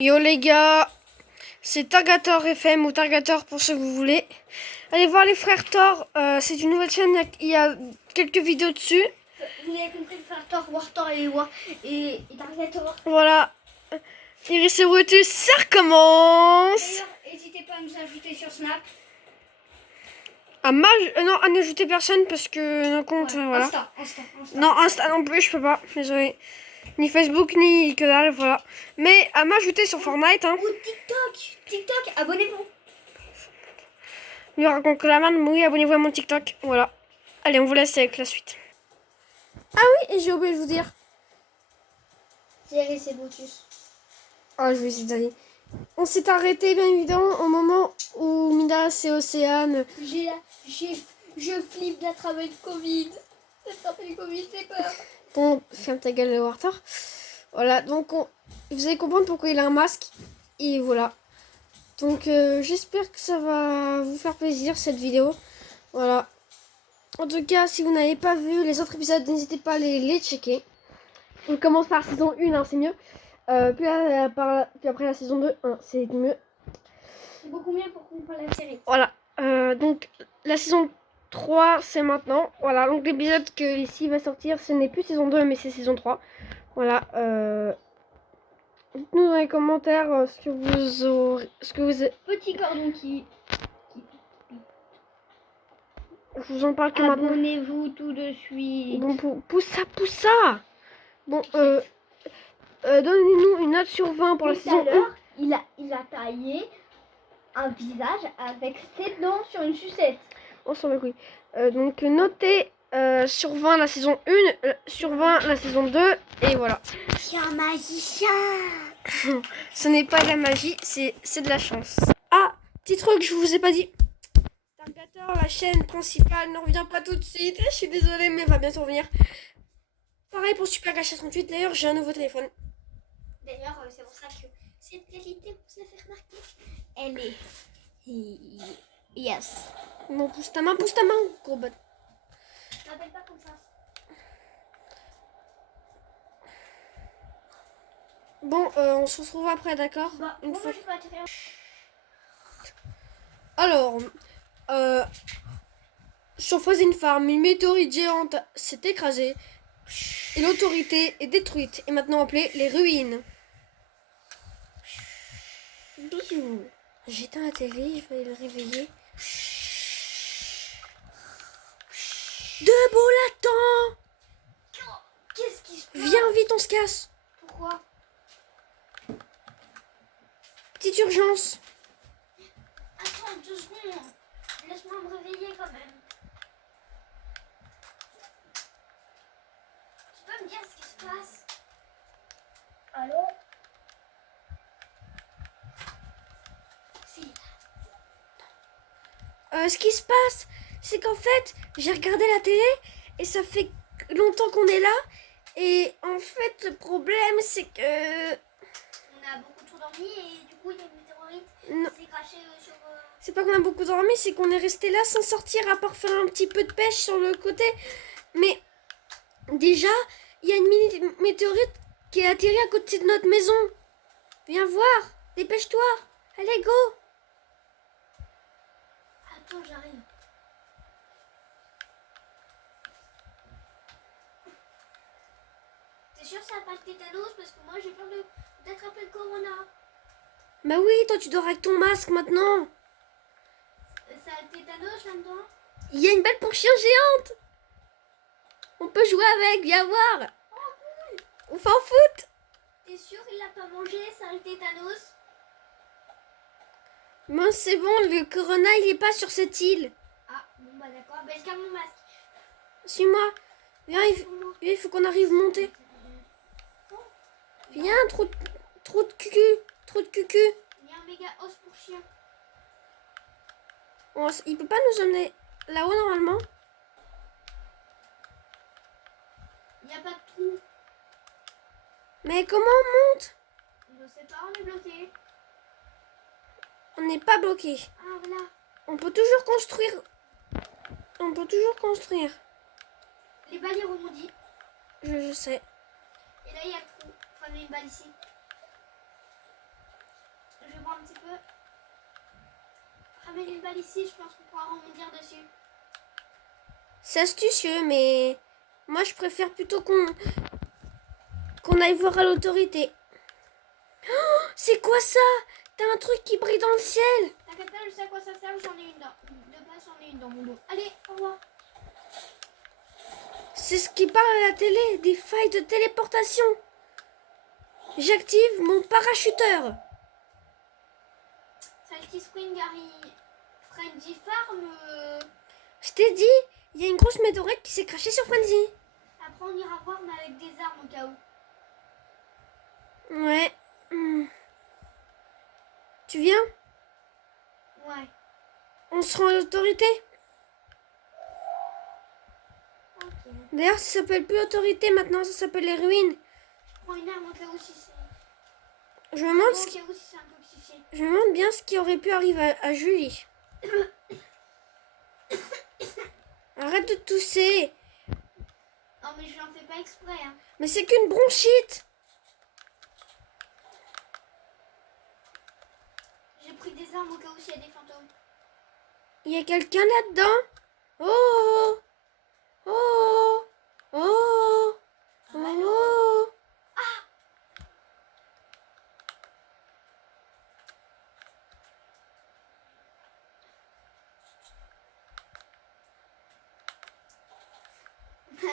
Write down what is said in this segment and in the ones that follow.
Yo les gars, c'est Targator FM ou Targator pour ceux que vous voulez. Allez voir les frères Thor, c'est une nouvelle chaîne, il y a quelques vidéos dessus. Vous avez compris, le frère Thor, War Thor et Targator. Voilà, Iris et Brutus, ça recommence. D'ailleurs, n'hésitez pas à nous ajouter sur Snap. Non, à n'ajouter personne parce que nos comptes, voilà. Insta. Non, Insta non plus, je peux pas, désolé. Ni Facebook, ni que dalle, voilà. Mais à m'ajouter sur Fortnite, hein. Ou TikTok, abonnez-vous. Lui raconte que la merde, mais oui, abonnez-vous à mon TikTok, voilà. Allez, on vous laisse avec la suite. Ah oui, et j'ai oublié de vous dire. Thierry, c'est Brutus. Oh, je vais essayer d'aller. On s'est arrêté, bien évidemment, au moment où Midas et Océane... Je flippe d'attraper le Covid. D'attraper le Covid, j'ai peur. Bon, ferme ta gueule, le Warthor. Voilà, donc vous allez comprendre pourquoi il a un masque. Et voilà. Donc, j'espère que ça va vous faire plaisir, cette vidéo. Voilà. En tout cas, si vous n'avez pas vu les autres épisodes, n'hésitez pas à les checker. On commence par la saison 1, hein, c'est mieux. Puis après la saison 2, hein, c'est mieux. C'est beaucoup mieux pour comprendre la série. Voilà. Donc, la saison 3, c'est maintenant. Voilà, donc l'épisode que ici va sortir, ce n'est plus saison 2, mais c'est saison 3. Voilà. Dites-nous dans les commentaires ce que vous aurez... Petit cordon qui... Je vous en parle que maintenant. Abonnez-vous tout de suite. Bon, pousse ça. Bon, donnez-nous une note sur 20 pour la saison 1. Il a taillé un visage avec ses dents sur une sucette. On s'en bat, oui. Donc, notez sur 20 la saison 1, sur 20 la saison 2, et voilà. C'est un magicien. Ce n'est pas de la magie, c'est de la chance. Ah, petit truc, je vous ai pas dit. Targator, la chaîne principale, ne revient pas tout de suite. Je suis désolée, mais va bientôt revenir. Pareil pour Super Gacha 38. D'ailleurs, j'ai un nouveau téléphone. D'ailleurs, c'est pour ça que cette qualité, vous avez remarqué, elle est... Yes. Non, pousse ta main, gros bot. Je m'appelle pas comme ça. Bon, on se retrouve après, d'accord? Bah, Une fois. je peux te faire... Alors, sur Frozen Farm, une météorite géante s'est écrasée et l'autorité est détruite et maintenant appelée les ruines. Bisous. J'éteins la télé, je vais le réveiller. Debout l'attend. Qu'est-ce qui se passe? Viens vite, on se casse. Pourquoi? Petite urgence. Attends 2 secondes. Laisse-moi me réveiller quand même. Tu peux me dire ce qui se passe? Allô? Si. Ce qui se passe, c'est qu'en fait, j'ai regardé la télé et ça fait longtemps qu'on est là. Et en fait, le problème, c'est que... On a beaucoup trop dormi et du coup, il y a une météorite Non. qui s'est crachée sur... C'est pas qu'on a beaucoup dormi, c'est qu'on est resté là sans sortir à part faire un petit peu de pêche sur le côté. Mais déjà, il y a une mini météorite qui est atterrie à côté de notre maison. Viens voir, dépêche-toi. Allez, go. Attends, j'arrive. T'es sûr que ça n'a pas le tétanos? Parce que moi, j'ai peur d'attraper le corona. Bah oui, toi tu dors avec ton masque maintenant. Ça a le tétanos là-dedans? Il y a une belle pour chien géante. On peut jouer avec, viens voir. Oh, cool. On fait en foot. T'es sûr qu'il l'a pas mangé, ça a le tétanos? Mais c'est bon, le corona il est pas sur cette île. Ah, bon bah d'accord. Bah, je garde mon masque. Suis-moi. Viens, il faut qu'on arrive à monter. Viens, trop de cucu. Trop de cucu. Il y a un méga os pour chien. Il peut pas nous emmener là-haut normalement. Il n'y a pas de trou. Mais comment on monte? Je sais pas, on est bloqué. On n'est pas bloqué. Ah voilà. On peut toujours construire. On peut toujours construire. Les balles rebondissent. Je sais. Et là il y a le trou. Enfin il y a une balle ici. voir un petit peu. Ramène une balle ici, je pense qu'on pourra rebondir dessus. C'est astucieux, mais moi je préfère plutôt qu'on aille voir à l'autorité. Oh, c'est quoi ça? T'as un truc qui brille dans le ciel. T'inquiète pas, je sais à quoi ça sert, j'en ai une dans. De base, j'en ai une dans mon dos. Allez, au revoir. C'est ce qui parle à la télé, des failles de téléportation. J'active mon parachuteur. Salty Spring, Harry, Frenzy Farm. Je t'ai dit, il y a une grosse météorite qui s'est crachée sur Frenzy. Après, on ira voir, mais avec des armes au cas où. Ouais. Tu viens? Ouais. On se rend à l'autorité. Ok. D'ailleurs, ça s'appelle plus l'autorité maintenant, ça s'appelle les ruines. Je prends une arme au cas où si c'est. Je me demande, Au cas où si c'est un peu psyché. je me demande bien ce qui aurait pu arriver à Julie. Arrête de tousser. Non, mais je n'en fais pas exprès. Hein. Mais c'est qu'une bronchite. J'ai pris des armes au cas où s'il y a des fantômes. Il y a quelqu'un là-dedans. Oh oh oh oh Allô? oh.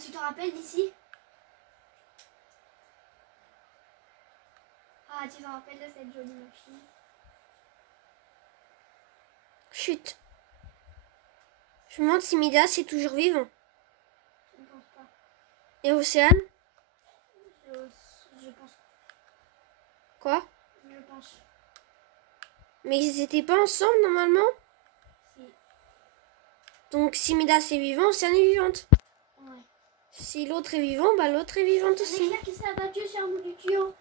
Tu te rappelles d'ici? Ah, tu te rappelles de cette jolie machine? Chut. Je me demande si Midas est toujours vivant. Je ne pense pas. Et Océane? Je pense. Quoi? Je pense. Mais ils étaient pas ensemble normalement? Si. Donc si Midas est vivant, Océane est vivante. Ouais. Si l'autre est vivant, bah l'autre est vivante Un aussi. éclair qui s'est abattu sur un bout du tuyau.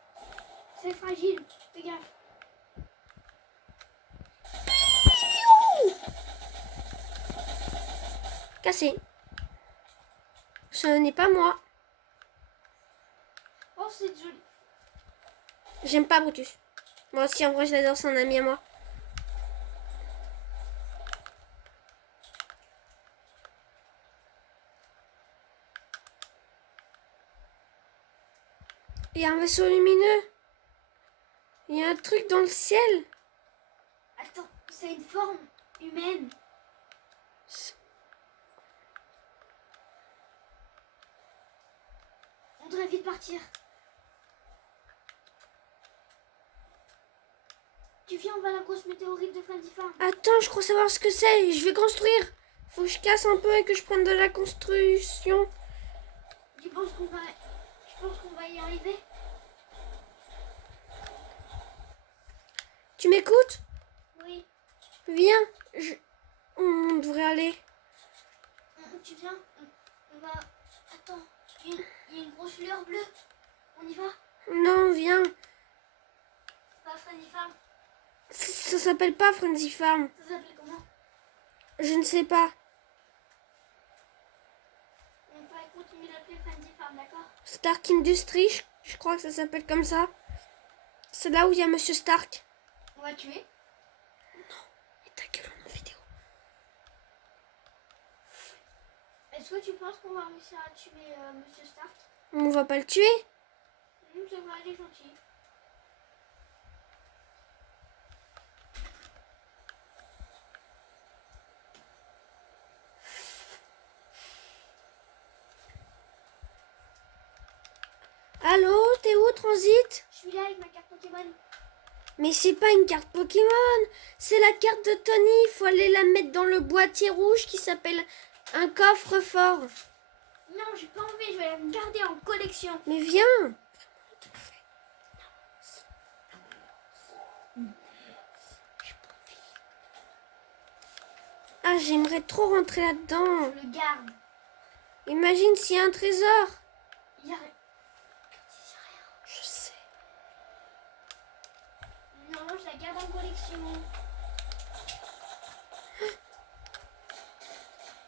C'est fragile. Fais gaffe. Cassé. Ce n'est pas moi. Oh, c'est joli. J'aime pas Brutus. Moi aussi, en vrai, je l'adore, c'est un ami à moi. Il y a un vaisseau lumineux. Il y a un truc dans le ciel. Attends, c'est une forme humaine. On devrait vite partir. Tu viens, on va à la grosse météorite de Frenzy Farm. Attends, je crois savoir ce que c'est. Je vais construire. Faut que je casse un peu et que je prenne de la construction. Tu penses qu'on va... Je pense qu'on va y arriver. Tu m'écoutes? Oui. Viens. On devrait aller. Tu viens, on va... Attends, il y a une grosse lueur bleue. On y va? Non, viens. On va à Frenzy Farm. Ça s'appelle pas Frenzy Farm. Ça s'appelle comment? Je ne sais pas. On va continuer d'appeler Frenzy Farm, d'accord? Stark Industries, je crois que ça s'appelle comme ça. C'est là où il y a Monsieur Stark. On va tuer. Et ta gueule en vidéo. Est-ce que tu penses qu'on va réussir à tuer Monsieur Stark? On va pas le tuer. Ça va aller gentil. Allô, t'es où, Transit? Je suis là avec ma carte Pokémon. Mais c'est pas une carte Pokémon, c'est la carte de Tony. Il faut aller la mettre dans le boîtier rouge qui s'appelle un coffre-fort. Non, j'ai pas envie, je vais la garder en collection. Mais viens. Ah, j'aimerais trop rentrer là-dedans. Je le garde. Imagine s'il y a un trésor. Il y a... Je sais. Non, je la garde en collection.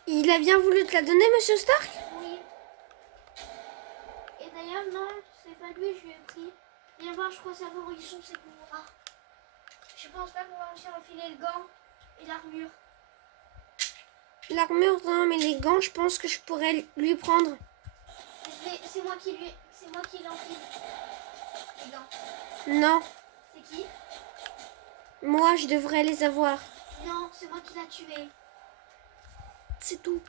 Il a bien voulu te la donner, Monsieur Stark? Oui. Et d'ailleurs, non, c'est pas lui, je lui ai pris. Viens voir, je crois savoir où ils sont ces pouvoirs. Je sais pas aussi enfiler le gant et l'armure. L'armure, non, mais les gants, je pense que je pourrais lui prendre. C'est moi qui l'enfile. Les gants. Non, C'est qui? moi, je devrais les avoir. Non, c'est moi qui l'a tué. C'est tout.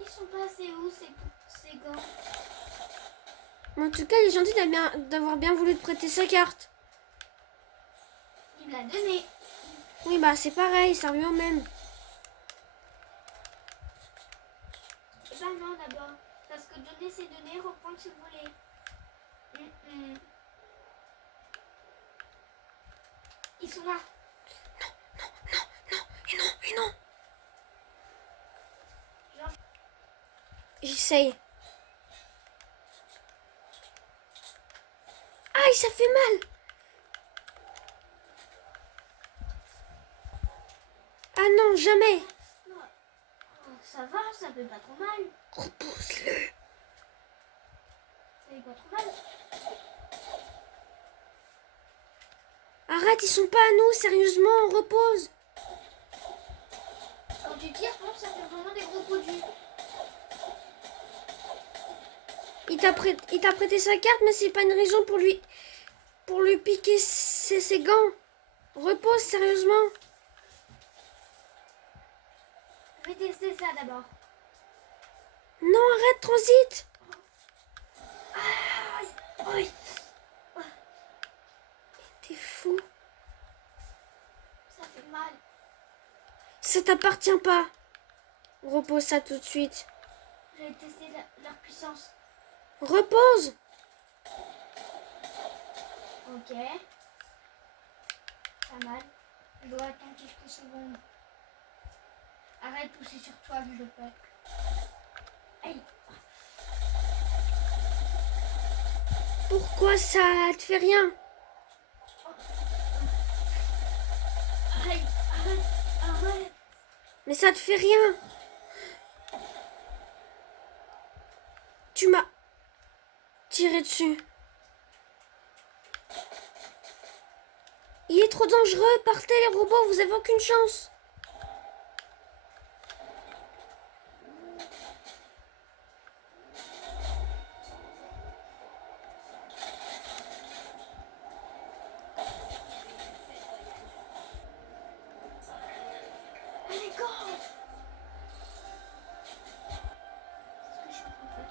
Ils sont passés où ces gants? En tout cas, il est gentil d'avoir bien voulu te prêter sa carte. Il me l'a donné. Oui, bah c'est pareil, ça revient au même. Eh ben non d'abord. Parce que donner c'est donner, reprendre c'est voler. Ils sont là. Et non. Genre, J'essaye. Aïe, ça fait mal. Ah non, jamais. ça va, ça fait pas trop mal. Repousse-le. Ça fait pas trop mal. Arrête, ils sont pas à nous, sérieusement, on repose. Quand tu tires, bon, ça fait vraiment des gros coups de jus. Il t'a prêté sa carte, mais c'est pas une raison pour lui piquer ses gants. Repose, sérieusement. Je vais tester ça d'abord. Non, arrête, transit. Aïe. T'es fou. Ça fait mal. Ça t'appartient pas. Repose ça tout de suite. Je vais tester leur puissance. Repose. Ok. Pas mal. Je dois attendre quelques secondes. Arrête ou c'est sur toi que je le fais. Aïe. Pourquoi ça te fait rien? Arrête. Arrête. Mais ça te fait rien. Tu m'as tiré dessus. Il est trop dangereux. Partez les robots, vous avez aucune chance. Allez, go. C'est ce que je suis en train de faire.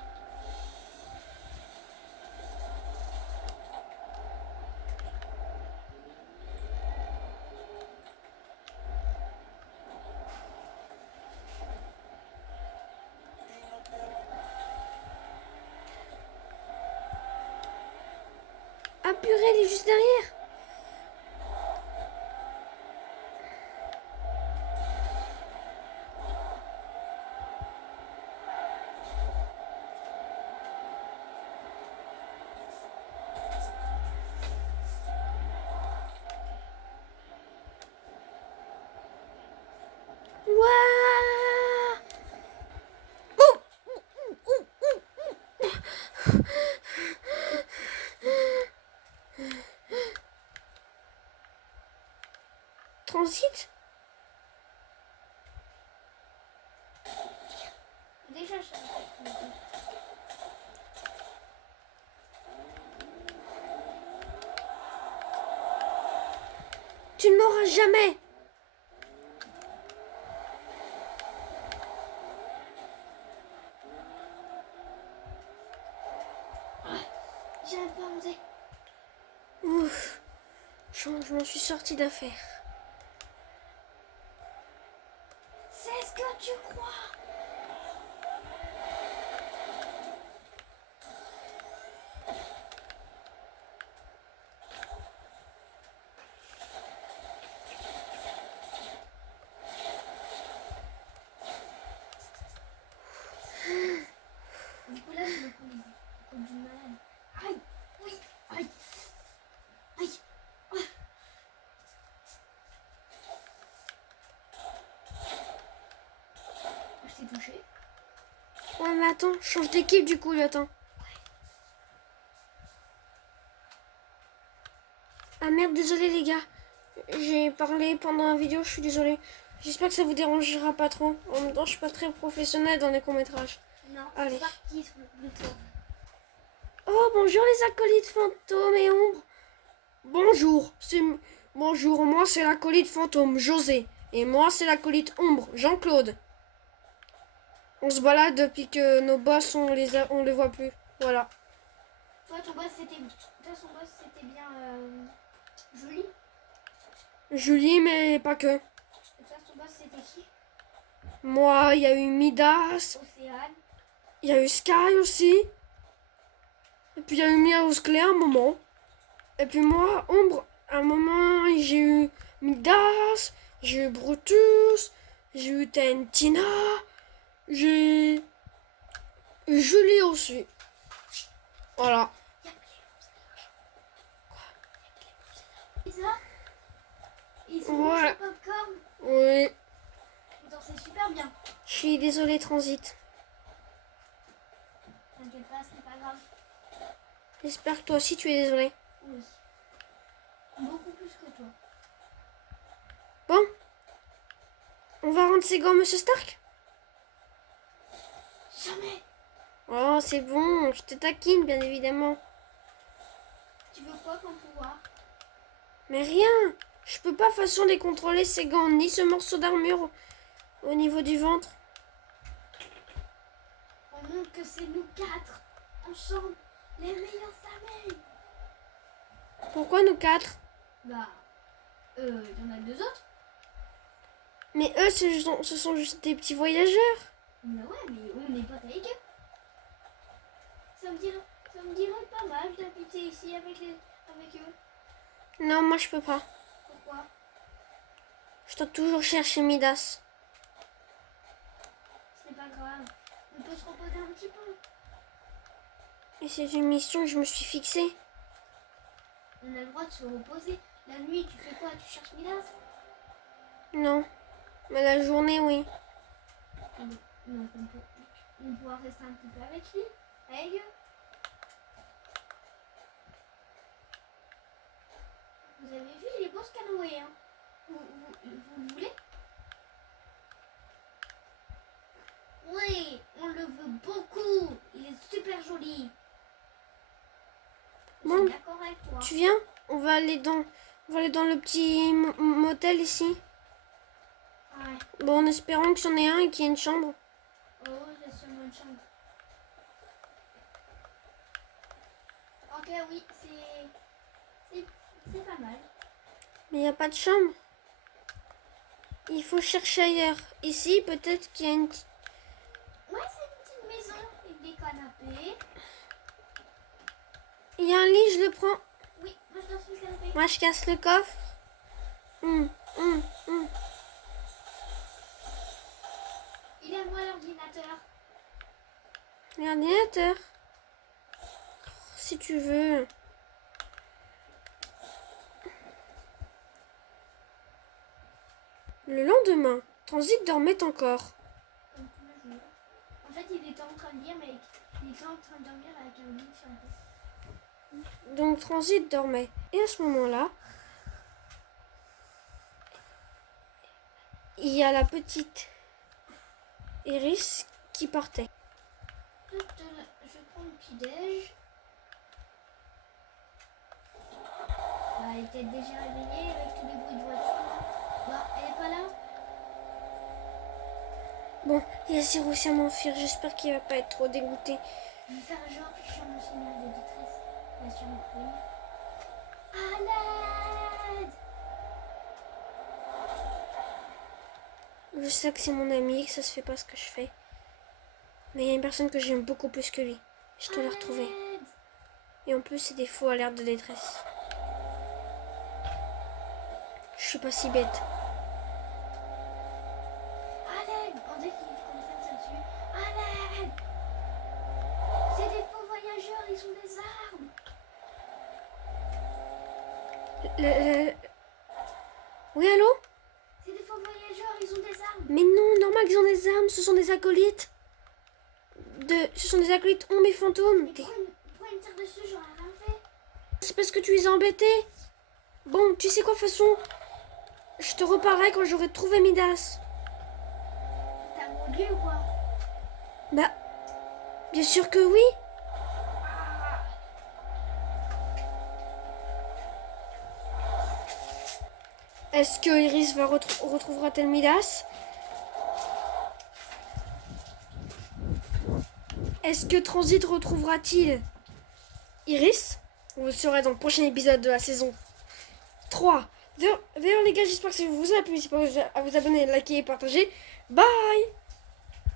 Ah purée, il est juste derrière. Ouah. Ouh. Transit. Déjà, je savais pas. Tu ne m'auras jamais. J'avais pas osé. Ouf. Je m'en suis sortie d'affaire. C'est ce que tu crois. Du coup, là, je me prends du malade. Aïe. Oui. Aïe. Aïe. Ah. Je t'ai touché. Ouais, mais attends, change d'équipe du coup, attends. Ah merde, désolé les gars. J'ai parlé pendant la vidéo, je suis désolée. J'espère que ça vous dérangera pas trop. En même temps, je suis pas très professionnelle dans les courts-métrages. Non, Allez. c'est parti sur le tour. Oh, bonjour les acolytes fantômes et ombres. Bonjour, bonjour, moi c'est l'acolyte fantôme José. Et moi c'est l'acolyte ombre Jean-Claude. On se balade depuis que nos boss, on les voit plus. Voilà. Toi, ton boss, c'était... Toi, son boss, c'était bien... Joli. Julie, mais pas que. Et toi, ton boss, c'était qui? Moi, il y a eu Midas. Océane. Il y a eu Sky aussi. Et puis il y a eu Miaus Clé un moment. Et puis moi, Ombre, à un moment, j'ai eu Midas, j'ai eu Brutus, j'ai eu Tentina, j'ai eu Julie aussi. Voilà. Et ça? Ils sont Ouais. bons, ce popcorn. Oui. Attends, c'est super bien. Je suis désolée, Transit. T'inquiète pas, c'est pas grave. J'espère que toi aussi tu es désolée. Oui. Beaucoup plus que toi. Bon. On va rendre ses gants, Monsieur Stark? Jamais. Oh, c'est bon, je te taquine, bien évidemment. Tu veux quoi comme pouvoir? Mais rien. Je peux pas façon les contrôler ces gants, ni ce morceau d'armure au niveau du ventre. On montre que c'est nous quatre, ensemble, les meilleurs amis. Pourquoi nous quatre? Bah, il y en a deux autres. Mais eux, ce sont juste des petits voyageurs. Mais ouais, mais on n'est pas avec eux. Ça me dirait pas mal d'habiter ici avec eux. Non, moi je peux pas. Pourquoi? Je dois toujours chercher Midas. Ce n'est pas grave. On peut se reposer un petit peu. Et c'est une mission que je me suis fixée. On a le droit de se reposer. La nuit, tu fais quoi? Tu cherches Midas? Non. Mais la journée, oui. Donc on pourra rester un petit peu avec lui, avec eux. Vous avez vu, il est beau ce canoë, hein? Vous le voulez? Oui, on le veut beaucoup. Il est super joli. Je Bon. suis d'accord avec toi. Tu viens? On va aller dans le petit motel ici. Ouais. Bon, en espérant que c'en ait un et qu'il y ait une chambre. Oh, j'ai seulement une chambre. Ok, oui, c'est pas mal. Mais il n'y a pas de chambre. Il faut chercher ailleurs. Ici, peut-être qu'il y a une... Ouais, c'est une petite maison avec des canapés. Il y a un lit, je le prends. Oui, moi je dors sur le canapé. Moi, je casse le coffre. Il est à moi l'ordinateur. L'ordinateur. Si tu veux. Le lendemain, Transit dormait encore. Comme tous les jours. En fait, il était en train de lire, mais il était en train de dormir avec un livre sur la tête. Donc Transit dormait. Et à ce moment-là, il y a la petite Iris qui partait. Je prends le petit-déj. Bah, elle était déjà réveillée avec tous les bruits de voiture. Bah, elle est pas là. Bon, il y a Zéro aussi à m'enfuir. J'espère qu'il va pas être trop dégoûté. Je vais faire genre que je suis en signal de détresse. Bien sûr, à l'aide! Je sais que c'est mon ami et que ça se fait pas ce que je fais. Mais il y a une personne que j'aime beaucoup plus que lui. Je dois la retrouver. Et en plus, c'est des faux alertes de détresse. Je suis pas si bête. À l'aide! On dit qu'il commence à me tuer. À l'aide! C'est des faux voyageurs, ils ont des armes! Oui, allô? C'est des faux voyageurs, ils ont des armes! Mais non, normal qu'ils ont des armes. Ce sont des acolytes. Ce sont des acolytes ombres et fantômes. Mais pourquoi ils me tirent dessus? J'aurais rien fait. C'est parce que tu les as embêtés. Bon, tu sais quoi, de toute façon, je te reparlerai quand j'aurai trouvé Midas. T'as mon dieu ou quoi? Bah, bien sûr que oui. Est-ce que Iris retrouvera-t-elle Midas? Est-ce que Transit retrouvera-t-il Iris? Vous le saurez dans le prochain épisode de la saison 3. D'ailleurs les gars, j'espère que ça vous a plu. N'hésitez pas à vous abonner, liker et partager. Bye!